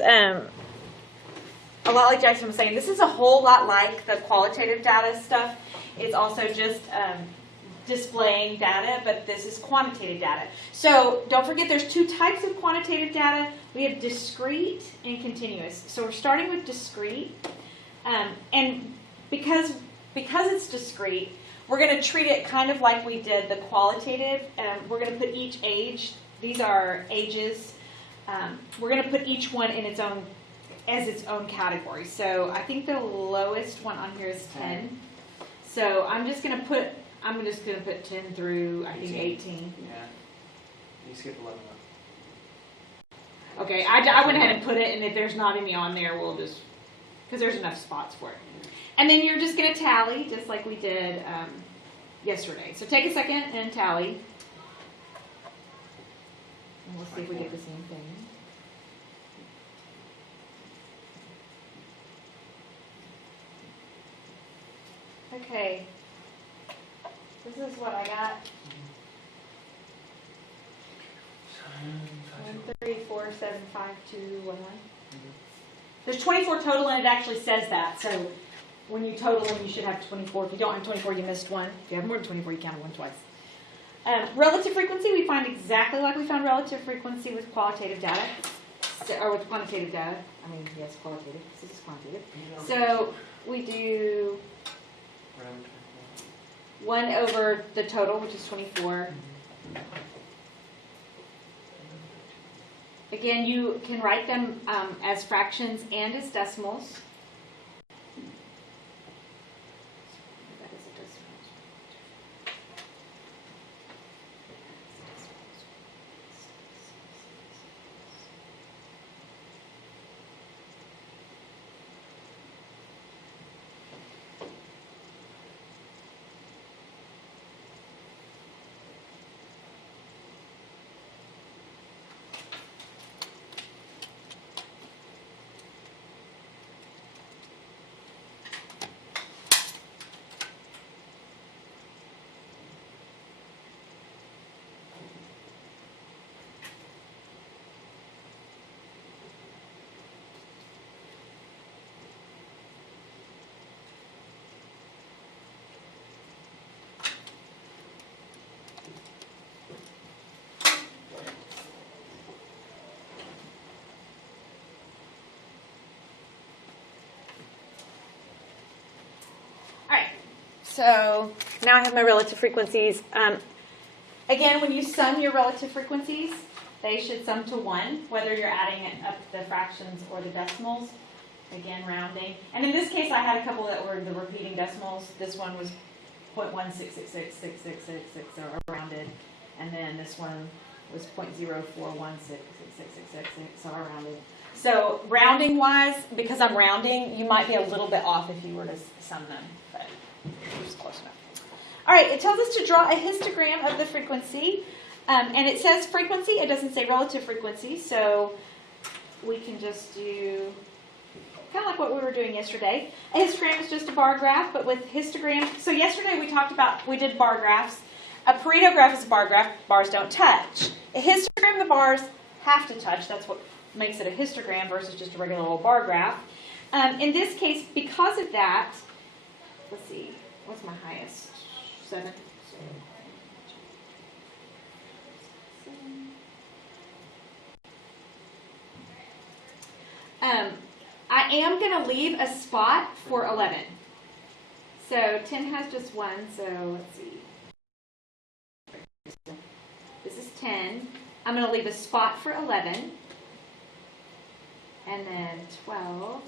a lot like Jackson was saying, this is a whole lot like the qualitative data stuff. It's also just displaying data, but this is quantitative data. So don't forget there's two types of quantitative data. We have discrete and continuous. So we're starting with discrete. And because it's discrete, we're going to treat it kind of like we did the qualitative. We're going to put each age, these are ages, we're going to put each one in its own category. So I think the lowest one on here is 10. So I'm just going to put 10 through, I think, 18. Yeah. You skip 11. Okay, I went ahead and put it, and if there's not any on there, we'll just, because there's enough spots for it. And then you're just going to tally, just like we did yesterday. So take a second and tally. And we'll see if we get the same thing. Okay. This is what I got. 1, 3, 4, 7, 5, 2, 1, 1. There's 24 total, and it actually says that. So when you total them, you should have 24. If you don't have 24, you missed one. If you have more than 24, you counted one twice. Relative frequency, we find exactly like we found relative frequency with qualitative data, or with quantitative data. I mean, yes, qualitative. This is quantitative. So we do 1 over the total, which is 24. Again, you can write them as fractions and as decimals. That is a decimal. So now I have my relative frequencies. Again, when you sum your relative frequencies, they should sum to 1, whether you're adding it up the fractions or the decimals. Again, rounding. And in this case, I had a couple that were the repeating decimals. This one was 0.166666666, so rounded. And then this one was 0.0416666666, so I rounded. So rounding wise, because I'm rounding, you might be a little bit off if you were to sum them. But it's close enough. All right, it tells us to draw a histogram of the frequency. And it says frequency. It doesn't say relative frequency. So we can just do kind of like what we were doing yesterday. A histogram is just a bar graph, but with histogram. So yesterday we did bar graphs. A Pareto graph is a bar graph. Bars don't touch. A histogram, the bars have to touch. That's what makes it a histogram versus just a regular old bar graph. In this case, because of that, let's see, what's my highest? 7. I am going to leave a spot for 11. So 10 has just 1, so let's see. This is 10. I'm going to leave a spot for 11. And then 12.